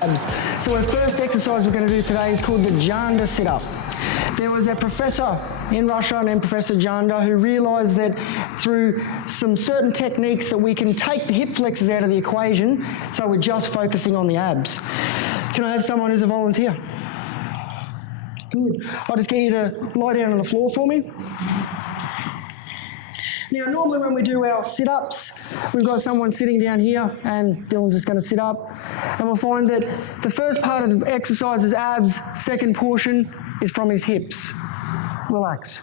So our first exercise we're going to do today is called the Janda sit-up. There was a professor in Russia named Professor Janda who realised that through some certain techniques that we can take the hip flexors out of the equation, so we're just focusing on the abs. Can I have someone who's a volunteer? Good. I'll just get you to lie down on the floor for me. Now, normally when we do our sit-ups, we've got someone sitting down here, and Dylan's just going to sit up. And we'll find that the first part of the exercise is abs, second portion is from his hips. Relax.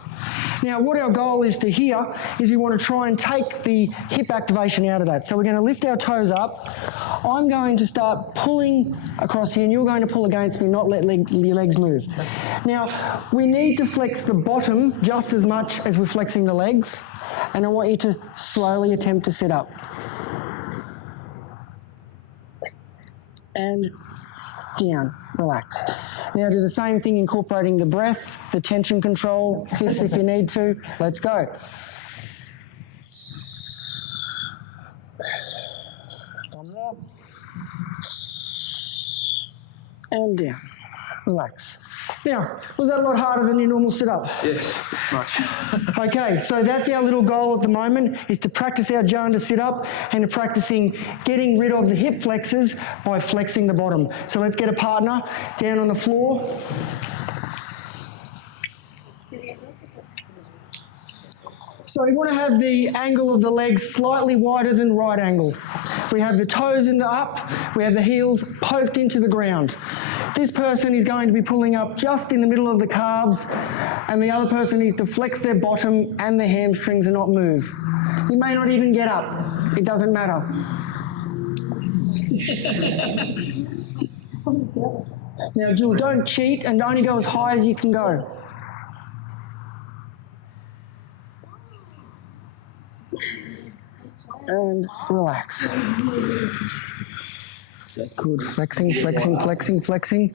Now, what our goal is to here is we want to try and take the hip activation out of that. So we're going to lift our toes up. I'm going to start pulling across here, and you're going to pull against me, not let your legs move. Now, we need to flex the bottom just as much as we're flexing the legs. And I want you to slowly attempt to sit up. And down, relax. Now do the same thing, incorporating the breath, the tension control, fists if you need to. Let's go. One more. And down, relax. Now, was that a lot harder than your normal sit-up? Yes, much. Okay, so that's our little goal at the moment, is to practice our Janda sit-up and to practicing getting rid of the hip flexors by flexing the bottom. So let's get a partner down on the floor. So we want to have the angle of the legs slightly wider than right angle. We have the toes in the up, we have the heels poked into the ground. This person is going to be pulling up just in the middle of the calves, and the other person needs to flex their bottom and their hamstrings and not move. You may not even get up. It doesn't matter. Now, Jewel, don't cheat and only go as high as you can go. And relax. Good. Flexing, flexing, flexing, flexing.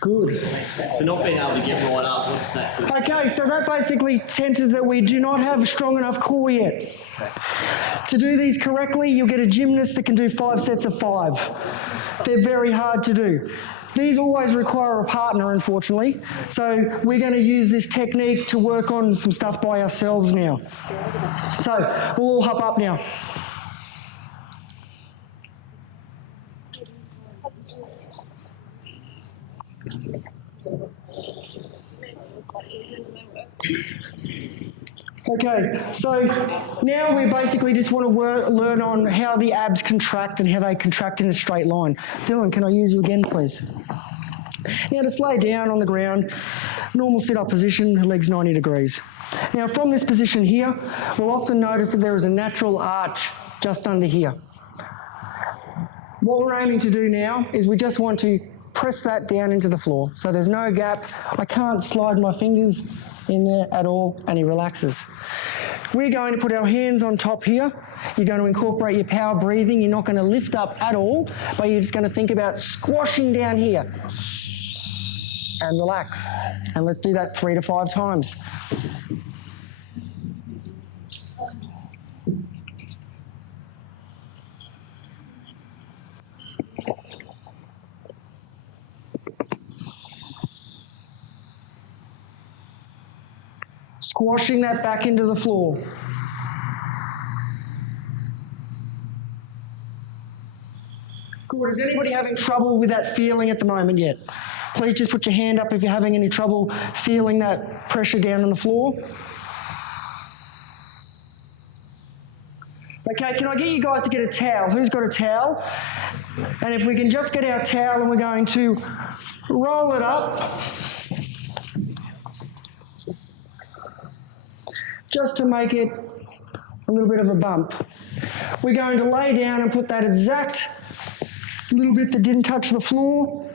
Good. So not being able to get right up, what's that sort of Okay, so that basically centres that we do not have a strong enough core yet. Okay. To do these correctly, you'll get a gymnast that can do 5 sets of 5. They're very hard to do. These always require a partner, unfortunately. So we're going to use this technique to work on some stuff by ourselves now. So we'll all hop up now. Okay, so now we basically just want to learn on how the abs contract and how they contract in a straight line. Dylan, can I use you again, please? Now just lay down on the ground, normal sit-up position, legs 90 degrees. Now from this position here, we'll often notice that there is a natural arch just under here. What we're aiming to do now is we just want to press that down into the floor. So there's no gap. I can't slide my fingers in there at all, and he relaxes. We're going to put our hands on top here. You're going to incorporate your power breathing. You're not going to lift up at all, but you're just going to think about squashing down here. And relax. And let's do that 3 to 5 times. Squashing that back into the floor. Good. Is anybody having trouble with that feeling at the moment yet? Please just put your hand up if you're having any trouble feeling that pressure down on the floor. Okay, can I get you guys to get a towel? Who's got a towel? And if we can just get our towel, and we're going to roll it up just to make it a little bit of a bump. We're going to lay down and put that exact little bit that didn't touch the floor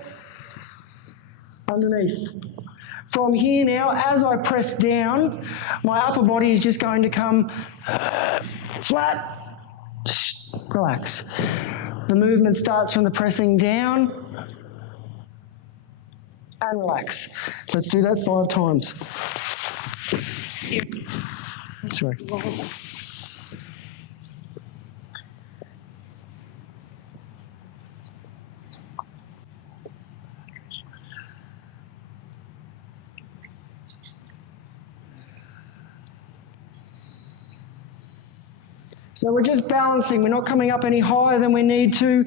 underneath. From here now, as I press down, my upper body is just going to come flat. Relax. The movement starts from the pressing down and relax. Let's do that 5 times. Sorry. So we're just balancing. We're not coming up any higher than we need to.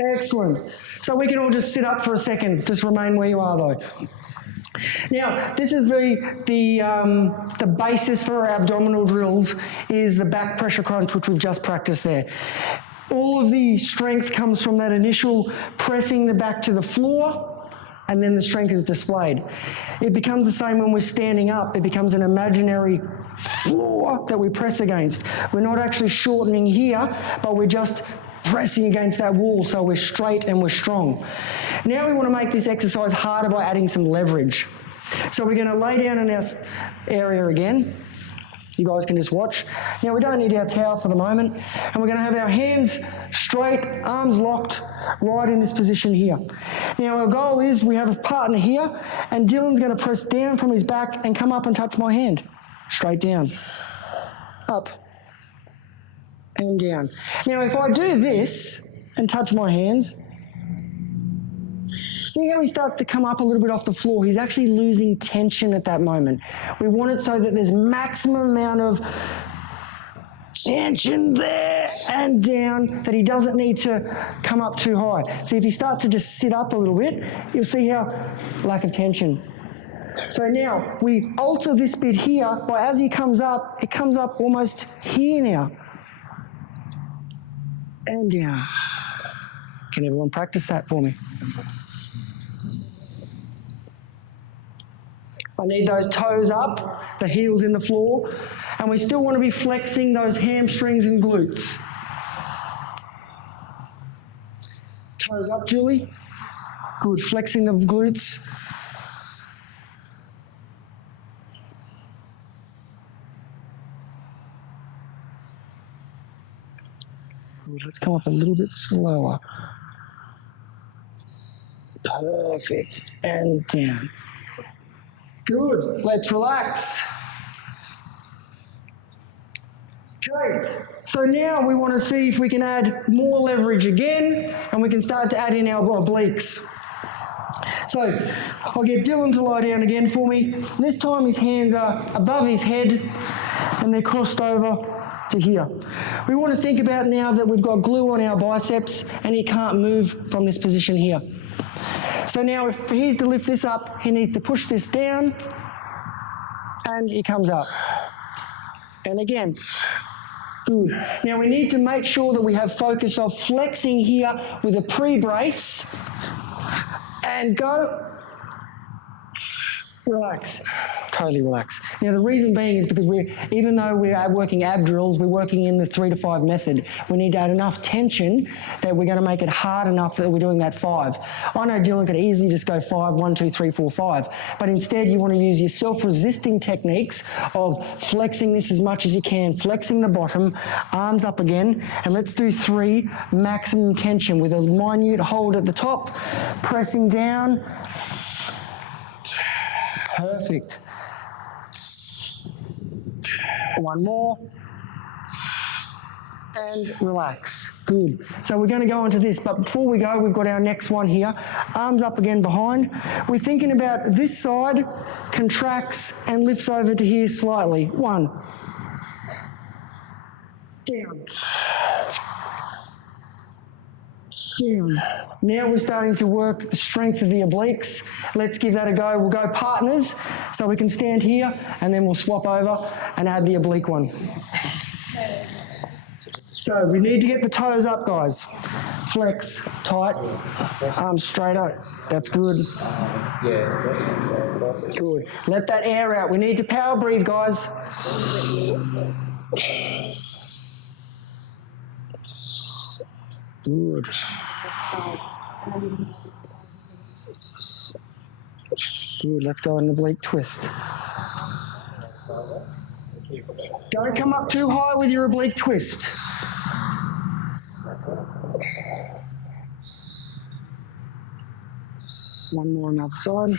Excellent. So we can all just sit up for a second. Just remain where you are, though. Now, this is the basis for our abdominal drills is the back pressure crunch, which we've just practiced there. All of the strength comes from that initial pressing the back to the floor, and then the strength is displayed. It becomes the same when we're standing up. It becomes an imaginary floor that we press against. We're not actually shortening here, but we're just pressing against that wall so we're straight and we're strong. Now we want to make this exercise harder by adding some leverage. So we're going to lay down in our area again. You guys can just watch. Now we don't need our towel for the moment, and we're going to have our hands straight, arms locked, right in this position here. Now our goal is we have a partner here, and Dylan's going to press down from his back and come up and touch my hand. Straight down. Up. And down. Now if I do this and touch my hands, see how he starts to come up a little bit off the floor? He's actually losing tension at that moment. We want it so that there's maximum amount of tension there and down, that he doesn't need to come up too high. See, if he starts to just sit up a little bit, you'll see how lack of tension. So now we alter this bit here, but as he comes up, it comes up almost here now. And down. Can everyone practice that for me? I need those toes up, the heels in the floor, and we still want to be flexing those hamstrings and glutes. Toes up, Julie. Good, flexing the glutes. Good, let's come up a little bit slower. Perfect, and down. Good, let's relax. Okay, so now we want to see if we can add more leverage again, and we can start to add in our obliques. So I'll get Dylan to lie down again for me. This time his hands are above his head and they're crossed over to here. We want to think about now that we've got glue on our biceps and he can't move from this position here. So now if he's to lift this up, he needs to push this down and he comes up. And again, good. Now we need to make sure that we have focus of flexing here with a pre-brace and go. Relax, totally relax. Now the reason being is because even though we're working ab drills, we're working in the 3 to 5 method. We need to add enough tension that we're going to make it hard enough that we're doing that 5. I know Dylan could easily just go 5, 1, 2, 3, 4, 5, but instead you want to use your self-resisting techniques of flexing this as much as you can, flexing the bottom, arms up again, and let's do 3 maximum tension with a minute hold at the top, pressing down. Perfect. One more. And relax. Good. So we're going to go into this, but before we go, we've got our next one here. Arms up again behind. We're thinking about this side contracts and lifts over to here slightly. 1. Down. Down. Now we're starting to work the strength of the obliques. Let's give that a go. We'll go partners, so we can stand here, and then we'll swap over and add the oblique one. So we need to get the toes up, guys. Flex, tight, arms straight out. That's good. Good. Let that air out. We need to power breathe, guys. Good. Good, let's go in the oblique twist. Don't come up too high with your oblique twist. One more on the other side.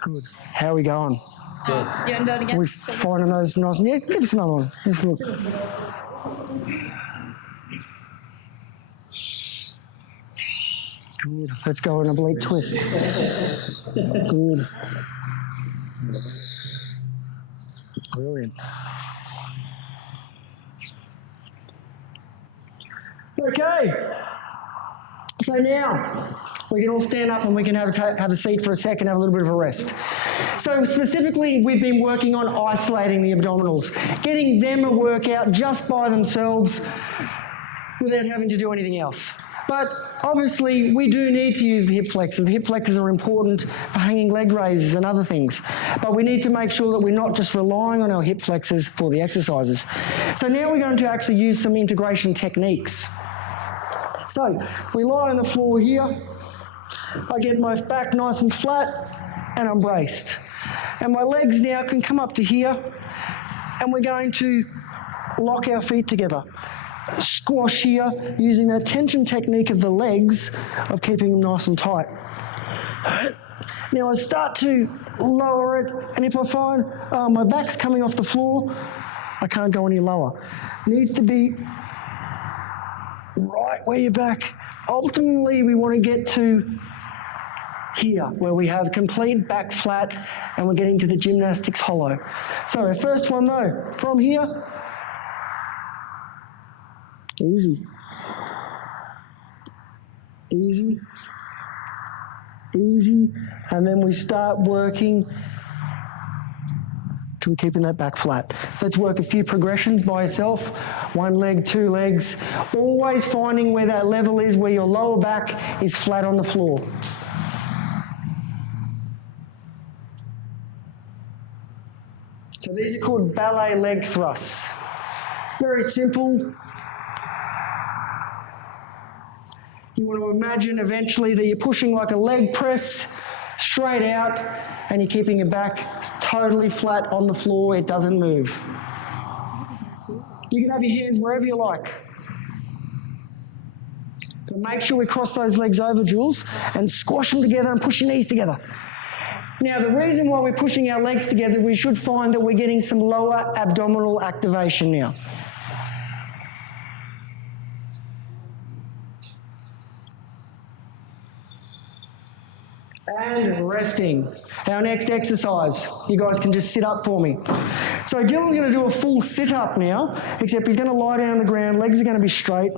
Good. How are we going? Good. You want to do it again? We're finding those nice. Yeah, give us another one. Let's look. Good. Let's go in a oblique twist. Good. Brilliant. Okay. So now we can all stand up and we can have a seat for a second, have a little bit of a rest. So specifically, we've been working on isolating the abdominals, getting them a workout just by themselves without having to do anything else. But obviously, we do need to use the hip flexors. The hip flexors are important for hanging leg raises and other things. But we need to make sure that we're not just relying on our hip flexors for the exercises. So now we're going to actually use some integration techniques. So we lie on the floor here. I get my back nice and flat, and I'm braced. And my legs now can come up to here, and we're going to lock our feet together. Squash here, using the tension technique of the legs, of keeping them nice and tight. Now I start to lower it, and if I find my back's coming off the floor, I can't go any lower. It needs to be right where your back. Ultimately, we want to get to here, where we have complete back flat, and we're getting to the gymnastics hollow. So our first one though, from here, easy, easy, easy, and then we start working to keeping that back flat. Let's work a few progressions by yourself. 1 leg, 2 legs, always finding where that level is, where your lower back is flat on the floor. So these are called ballet leg thrusts. Very simple. You want to imagine eventually that you're pushing like a leg press straight out, and you're keeping your back totally flat on the floor. It doesn't move. You can have your hands wherever you like. But make sure we cross those legs over, Jules, and squash them together and push your knees together. Now, the reason why we're pushing our legs together, we should find that we're getting some lower abdominal activation now. And resting. Our next exercise, you guys can just sit up for me. So Dylan's going to do a full sit-up now, except he's going to lie down on the ground, legs are going to be straight,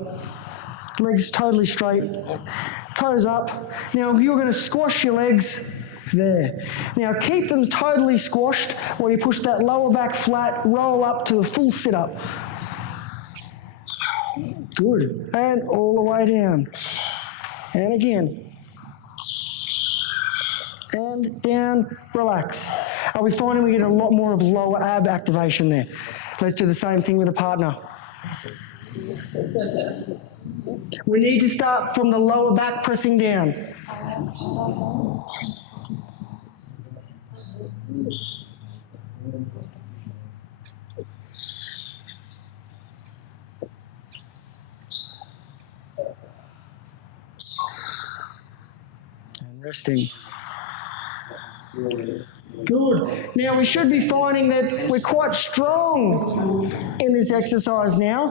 legs totally straight, toes up. Now you're going to squash your legs there. Now keep them totally squashed while you push that lower back flat, roll up to the full sit-up. Good. And all the way down. And again. And down, relax. Are we finding we get a lot more of lower ab activation there? Let's do the same thing with a partner. We need to start from the lower back pressing down. And resting. Good. Now we should be finding that we're quite strong in this exercise now.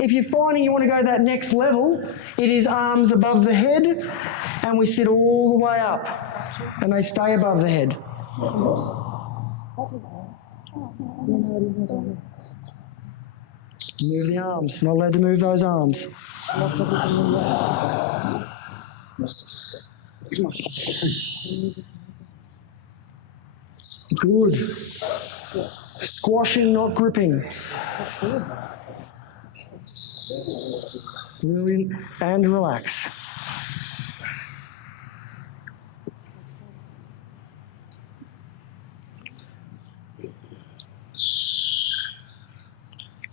If you're finding you want to go that next level, it is arms above the head, and we sit all the way up, and they stay above the head. Move the arms. Not allowed to move those arms. Good. Squashing, not gripping. Brilliant. And relax.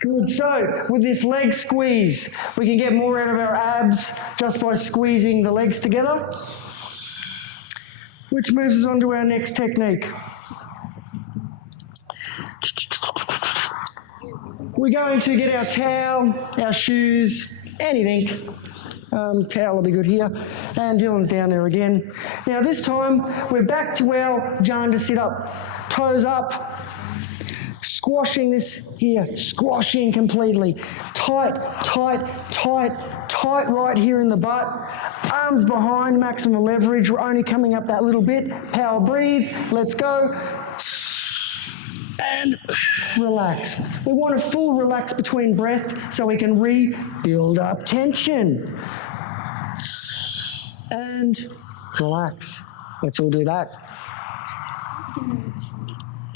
Good. So, with this leg squeeze, we can get more out of our abs just by squeezing the legs together, which moves us on to our next technique. We're going to get our towel, our shoes, anything. Towel will be good here. And Dylan's down there again. Now this time, we're back to our Janda sit-up. Toes up, Squashing this here, squashing completely. Tight, tight, tight, tight right here in the butt. Arms behind, maximum leverage. We're only coming up that little bit. Power breathe, let's go. And relax. We want a full relax between breath so we can rebuild up tension. And relax. Let's all do that.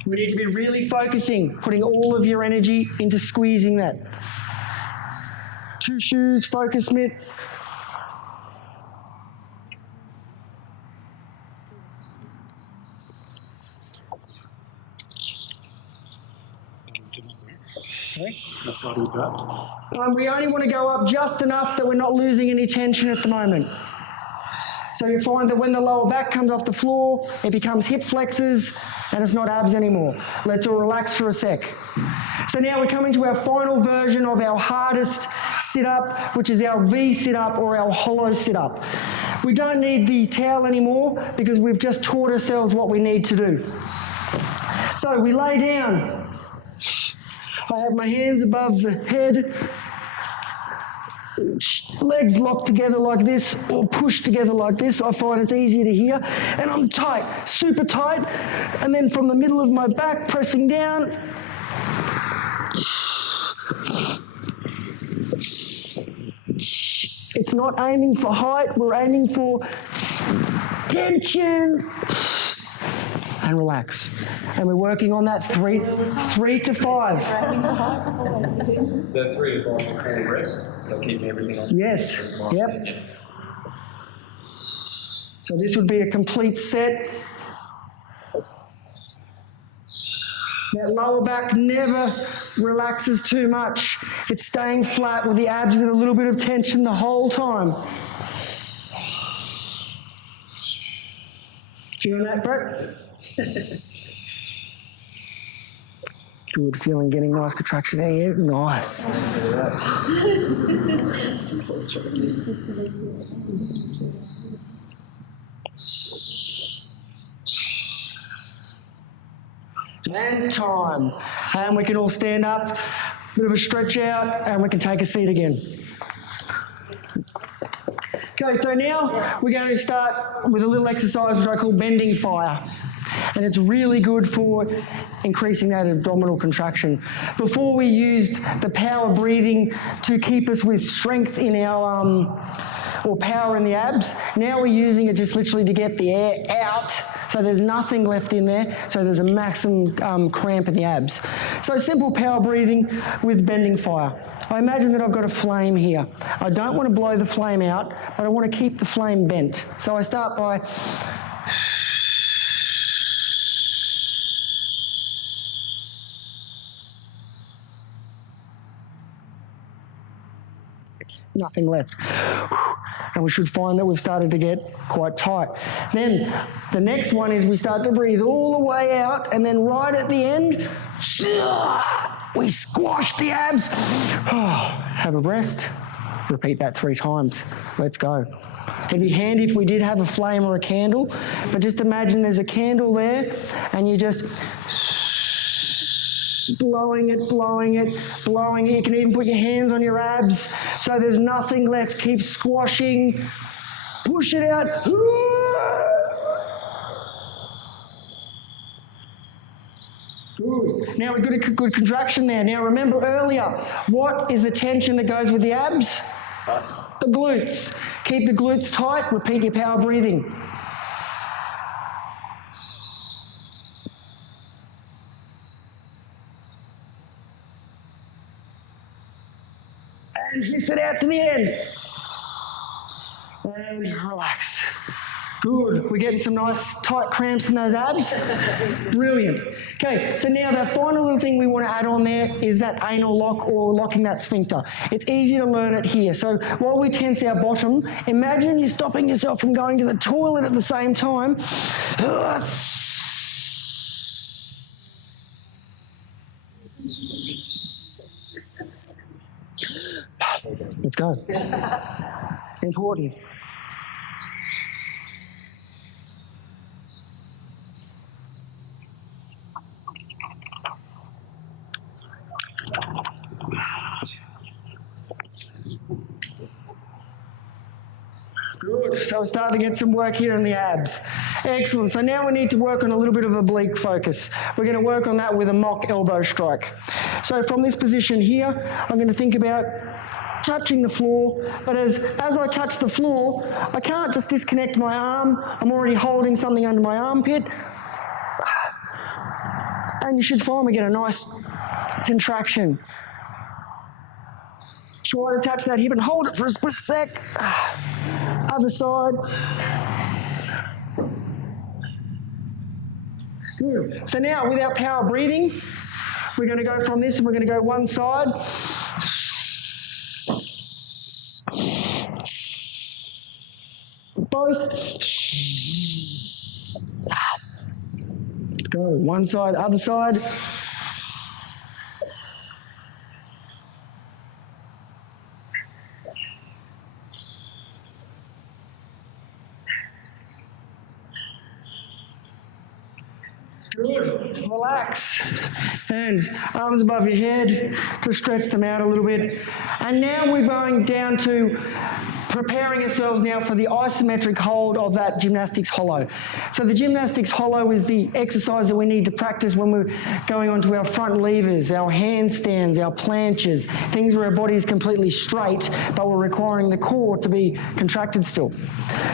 We need to be really focusing, putting all of your energy into squeezing that. 2 shoes, focus mitt. We only want to go up just enough that we're not losing any tension at the moment. So you find that when the lower back comes off the floor, it becomes hip flexors and it's not abs anymore. Let's all relax for a sec. So now we're coming to our final version of our hardest sit-up, which is our V sit-up or our hollow sit-up. We don't need the towel anymore because we've just taught ourselves what we need to do. So we lay down. I have my hands above the head, legs locked together like this or pushed together like this. I find it's easier to hear. And I'm tight, super tight. And then from the middle of my back, pressing down. It's not aiming for height, we're aiming for tension. And relax. And we're working on that 3 to 5. So 3 to 5 full rest, so keeping everything on. Yes, yep. So this would be a complete set. That lower back never relaxes too much. It's staying flat with the abs with a little bit of tension the whole time. Feeling that, Brett? Good, feeling getting nice contraction there. Nice. And time. And we can all stand up, bit of a stretch out, and we can take a seat again. Okay, so now we're going to start with a little exercise which I call bending fire. And it's really good for increasing that abdominal contraction. Before we used the power breathing to keep us with strength in our, or power in the abs. Now we're using it just literally to get the air out. So there's nothing left in there, so there's a maximum cramp in the abs. So simple power breathing with bending fire. I imagine that I've got a flame here. I don't want to blow the flame out, but I want to keep the flame bent. So I start by nothing left. And we should find that we've started to get quite tight. Then the next one is we start to breathe all the way out, and then right at the end, we squash the abs. Have a rest. Repeat that 3 times. Let's go. It'd be handy if we did have a flame or a candle, but just imagine there's a candle there, and you just blowing it, blowing it, blowing it. You can even put your hands on your abs so there's nothing left. Keep squashing. Push it out. Good. Now we've got a good contraction there. Now remember earlier, what is the tension that goes with the abs? The glutes. Keep the glutes tight. Repeat your power breathing. And hiss it out to the end. And relax. Good. We're getting some nice tight cramps in those abs. Brilliant. Okay, so now the final little thing we want to add on there is that anal lock or locking that sphincter. It's easy to learn it here. So while we tense our bottom, imagine you're stopping yourself from going to the toilet at the same time. Let's go. Important. So we're starting to get some work here in the abs. Excellent. So now we need to work on a little bit of oblique focus. We're going to work on that with a mock elbow strike. So from this position here, I'm going to think about touching the floor, but as I touch the floor, I can't just disconnect my arm. I'm already holding something under my armpit. And you should find we get a nice contraction. Try to touch that hip and hold it for a split sec. Other side. Good. So now, with our power breathing, we're going to go from this and we're going to go one side. Both. Let's go. One side, other side. Good. Relax. And arms above your head to stretch them out a little bit. And now we're going down to preparing ourselves now for the isometric hold of that gymnastics hollow. So the gymnastics hollow is the exercise that we need to practice when we're going onto our front levers, our handstands, our planches, things where our body is completely straight, but we're requiring the core to be contracted still.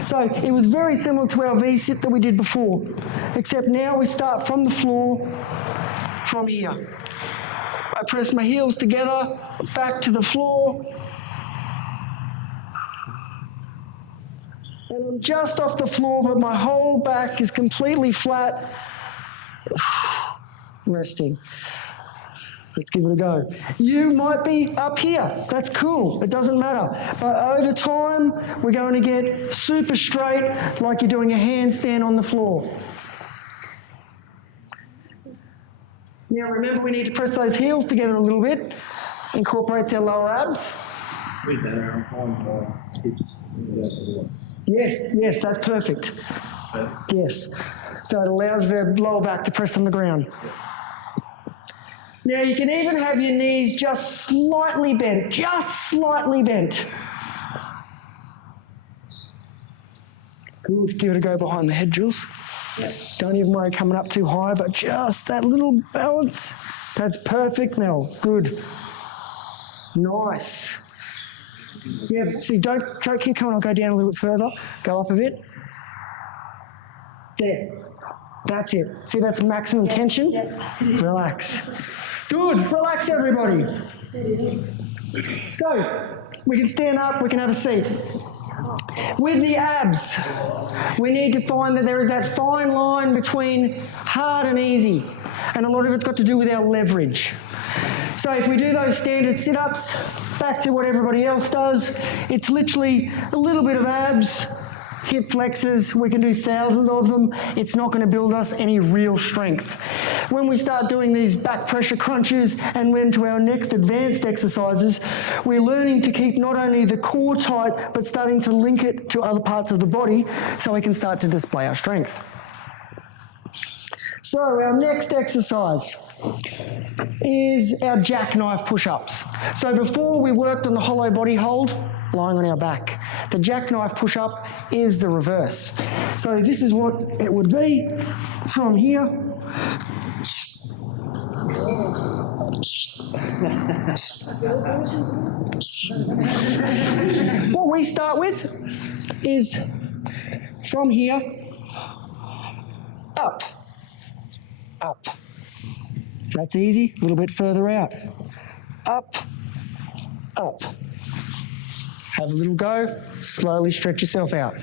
So it was very similar to our V-sit that we did before, except now we start from the floor, from here. I press my heels together, back to the floor, and I'm just off the floor, but my whole back is completely flat. Resting. Let's give it a go. You might be up here. That's cool. It doesn't matter. But over time, we're going to get super straight, like you're doing a handstand on the floor. Now remember, we need to press those heels together a little bit. Incorporates our lower abs. Yes, that's perfect. Yes. So it allows the lower back to press on the ground. Now you can even have your knees just slightly bent, Good, give it a go behind the head, Jules. Don't even worry coming up too high, but just that little balance. That's perfect, Mel. Good. Nice. Yeah, see, don't keep coming. I'll go down a little bit further. Go up a bit. There. That's it. See, that's maximum tension. Relax. Good. Relax, everybody. So, we can stand up. We can have a seat. With the abs, we need to find that there is that fine line between hard and easy. And a lot of it's got to do with our leverage. So if we do those standard sit-ups, back to what everybody else does, it's literally a little bit of abs, hip flexors, we can do thousands of them. It's not going to build us any real strength. When we start doing these back pressure crunches and when to our next advanced exercises, we're learning to keep not only the core tight, but starting to link it to other parts of the body so we can start to display our strength. So our next exercise is our jackknife push-ups. So before we worked on the hollow body hold, lying on our back. The jackknife push-up is the reverse. So this is what it would be from here. What we start with is from here, up. That's easy. A little bit further out. Up. Have a little go. Slowly stretch yourself out.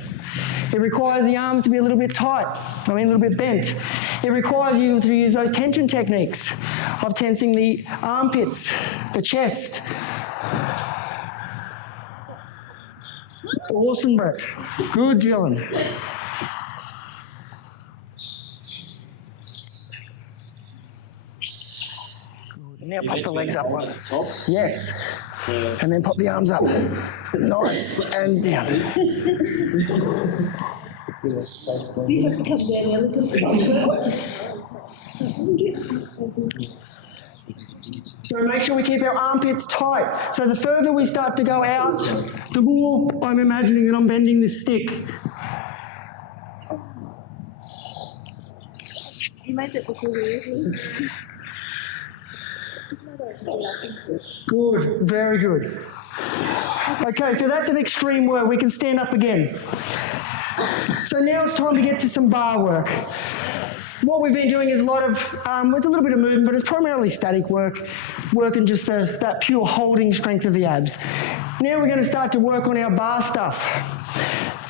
It requires the arms to be a little bit tight. a little bit bent. It requires you to use those tension techniques of tensing the armpits, the chest. Awesome, Brett. Good, Dylan. Now pop the legs up one. Yes. And then pop the arms up. Nice. And down. So make sure we keep our armpits tight. So the further we start to go out, the more I'm imagining that I'm bending this stick. You made it look really easy. Good, very good. Okay, so that's an extreme work. We can stand up again. So now it's time to get to some bar work. What we've been doing is a lot of, with a little bit of movement, but it's primarily static work, working just that pure holding strength of the abs. Now we're going to start to work on our bar stuff.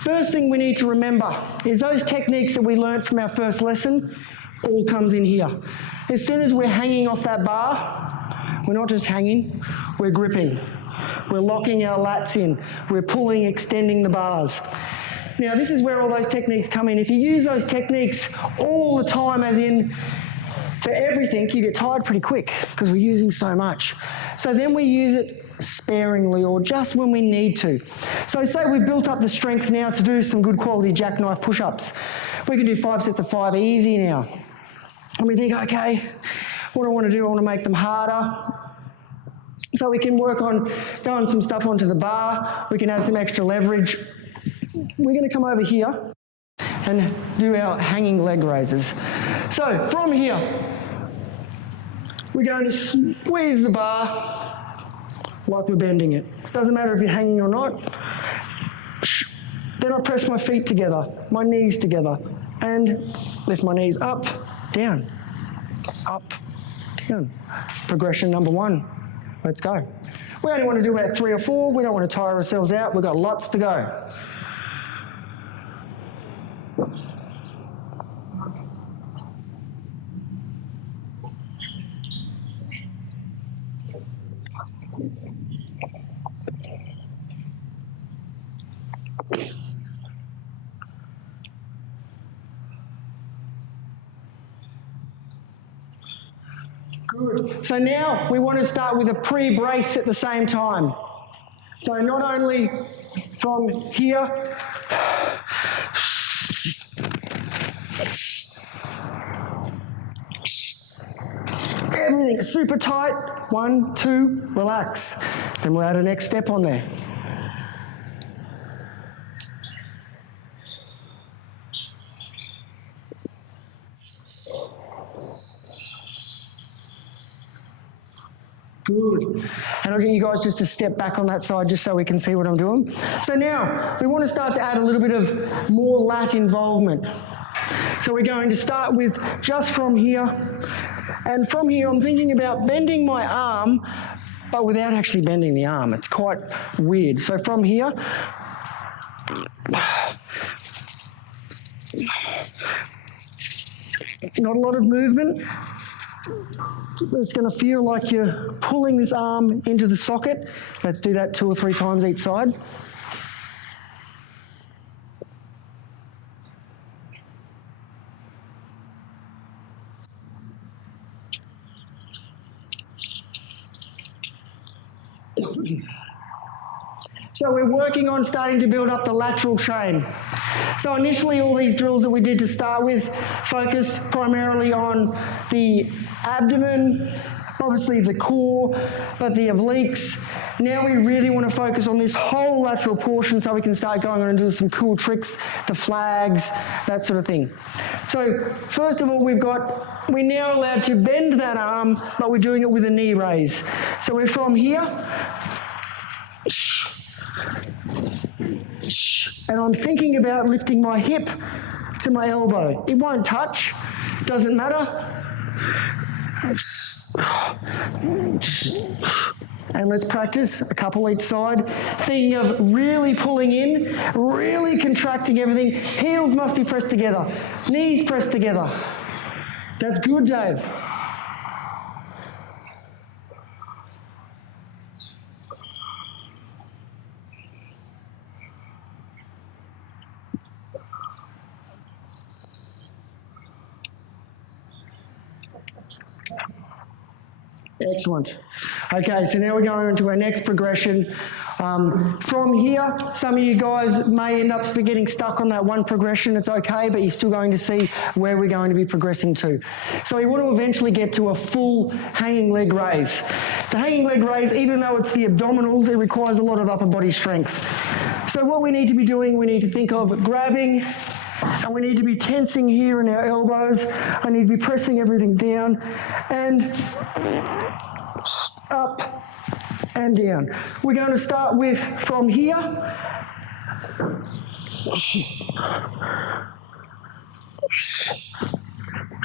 First thing we need to remember is those techniques that we learned from our first lesson all comes in here. As soon as we're hanging off that bar, we're not just hanging, we're gripping. We're locking our lats in. We're pulling, extending the bars. Now, this is where all those techniques come in. If you use those techniques all the time, as in for everything, you get tired pretty quick because we're using so much. So then we use it sparingly or just when we need to. So say we've built up the strength now to do some good quality jackknife push-ups. We can do 5 sets of 5 easy now. And we think, okay, what do I want to do? I want to make them harder. So we can work on going some stuff onto the bar. We can add some extra leverage. We're going to come over here and do our hanging leg raises. So from here, we're going to squeeze the bar like we're bending it. Doesn't matter if you're hanging or not. Then I press my feet together, my knees together, and lift my knees up, down, up, down. Progression number 1. Let's go. We only want to do about 3 or 4. We don't want to tire ourselves out. We've got lots to go. Good. So now we want to start with a pre-brace at the same time. So not only from here, everything super tight. 1, 2, relax. Then we'll add a next step on there. Good. And I'll get you guys just to step back on that side just so we can see what I'm doing. So now we want to start to add a little bit of more lat involvement. So we're going to start with just from here. And from here I'm thinking about bending my arm, but without actually bending the arm. It's quite weird. So from here, not a lot of movement. It's going to feel like you're pulling this arm into the socket. Let's do that 2 or 3 times each side. So we're working on starting to build up the lateral chain. So initially all these drills that we did to start with focused primarily on the abdomen, obviously the core, but the obliques. Now we really want to focus on this whole lateral portion so we can start going on and do some cool tricks, the flags, that sort of thing. So first of all, we're now allowed to bend that arm, but we're doing it with a knee raise. So we're from here, and I'm thinking about lifting my hip to my elbow. It won't touch, doesn't matter. And let's practice a couple each side. Thinking of really pulling in, really contracting everything. Heels must be pressed together. Knees pressed together. That's good, Dave. Excellent. Okay, so now we're going on to our next progression. From here, some of you guys may end up getting stuck on that one progression. It's okay, but you're still going to see where we're going to be progressing to. So we want to eventually get to a full hanging leg raise. The hanging leg raise, even though it's the abdominals, it requires a lot of upper body strength. So what we need to be doing, we need to think of grabbing, and we need to be tensing here in our elbows. I need to be pressing everything down and up and down. We're going to start with from here.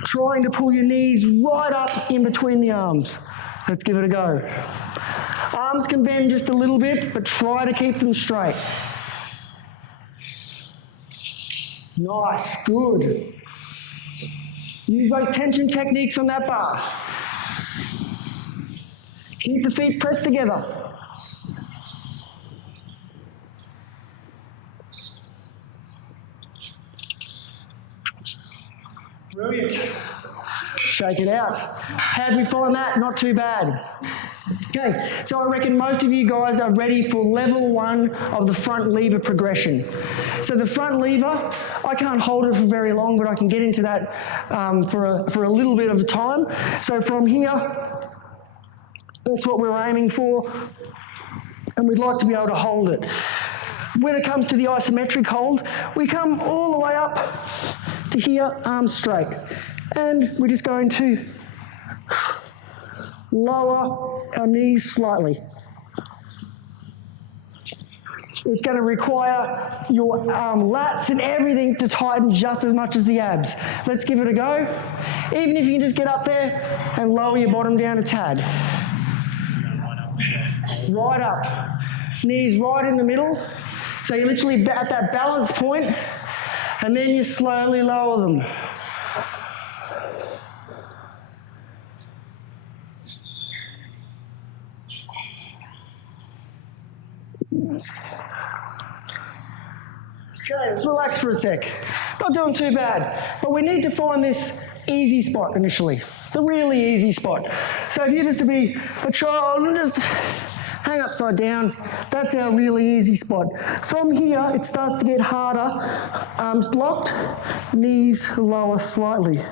Trying to pull your knees right up in between the arms. Let's give it a go. Arms can bend just a little bit, but try to keep them straight. Nice, good. Use those tension techniques on that bar. Keep the feet pressed together. Brilliant. Shake it out. How did we find that? Not too bad. Okay, so I reckon most of you guys are ready for level 1 of the front lever progression. So the front lever, I can't hold it for very long, but I can get into that for a little bit of time. So from here, that's what we're aiming for, and we'd like to be able to hold it. When it comes to the isometric hold, we come all the way up to here, arms straight, and we're just going to lower our knees slightly. It's going to require your lats and everything to tighten just as much as the abs. Let's give it a go. Even if you can just get up there and lower your bottom down a tad. Right up. Knees right in the middle. So you're literally at that balance point, and then you slowly lower them. Okay, let's relax for a sec. Not doing too bad, but we need to find this easy spot initially, the really easy spot. So if you're just to be a child and just hang upside down, that's our really easy spot. From here, it starts to get harder. Arms locked, knees lower slightly.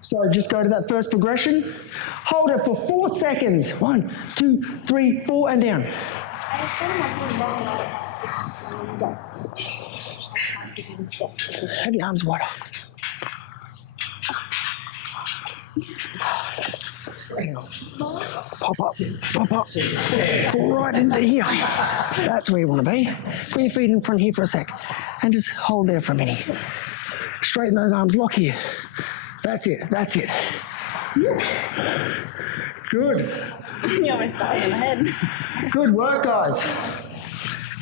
So just go to that first progression. Hold it for 4 seconds. 1, 2, 3, 4, and down. Have your arms wider. Pop up, pop up. Right into here. That's where you want to be. Put your feet in front here for a sec. And just hold there for a minute. Straighten those arms, lock here. That's it, that's it. Good. You almost got me in the head. Good work, guys.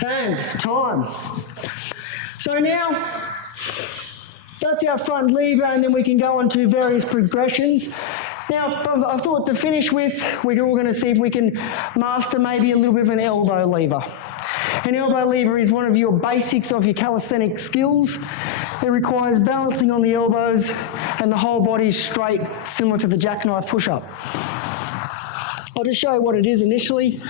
And time. So now, that's our front lever, and then we can go on to various progressions. Now, I thought to finish with, we're all going to see if we can master maybe a little bit of an elbow lever. An elbow lever is one of your basics of your calisthenic skills. It requires balancing on the elbows and the whole body straight, similar to the jackknife push-up. I'll just show you what it is initially.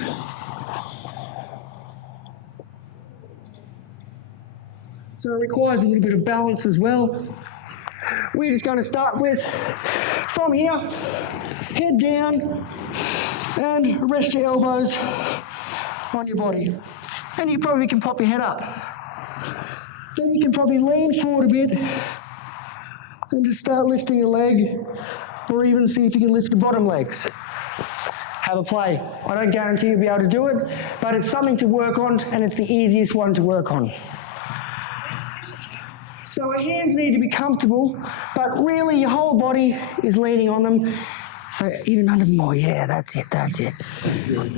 So it requires a little bit of balance as well. We're just going to start with, from here, head down, and rest your elbows on your body. And you probably can pop your head up. Then you can probably lean forward a bit and just start lifting your leg, or even see if you can lift the bottom legs. Have a play. I don't guarantee you'll be able to do it, but it's something to work on, and it's the easiest one to work on. So our hands need to be comfortable, but really your whole body is leaning on them. So even under more, yeah, that's it, that's it.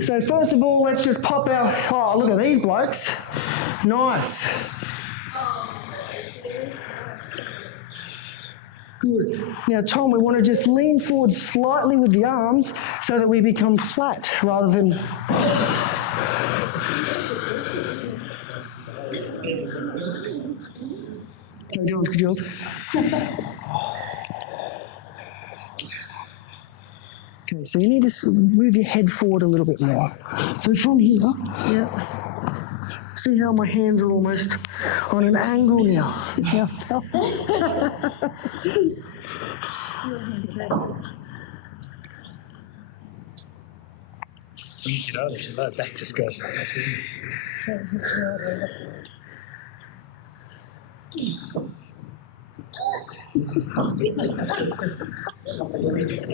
So first of all, let's just pop our, oh, look at these blokes. Nice. Good. Now, Tom, we want to just lean forward slightly with the arms so that we become flat rather than... How are you doing, Jules? Okay, so you need to move your head forward a little bit more. So from here, see how my hands are almost on an angle now? Yeah. You know, the back just goes. That's good.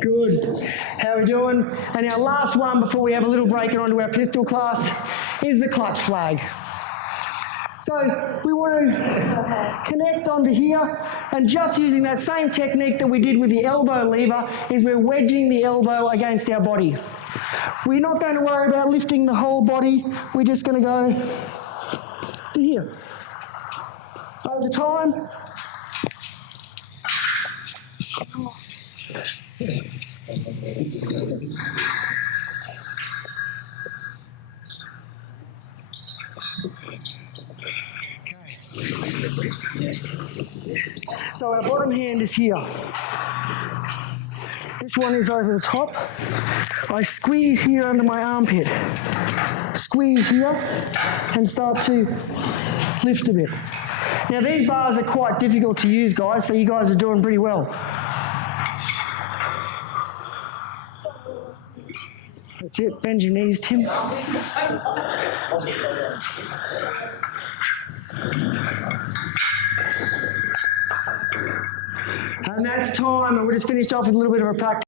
Good. How are we doing? And our last one before we have a little break and on to our pistol class is the clutch flag. So we want to connect onto here, and just using that same technique that we did with the elbow lever is we're wedging the elbow against our body. We're not going to worry about lifting the whole body. We're just going to go to here. Over time. So our bottom hand is here. This one is over the top. I squeeze here under my armpit. Squeeze here and start to lift a bit. Now these bars are quite difficult to use, guys, so you guys are doing pretty well. That's it. Bend your knees, Tim. And that's time, and we just finished off with a little bit of a practice.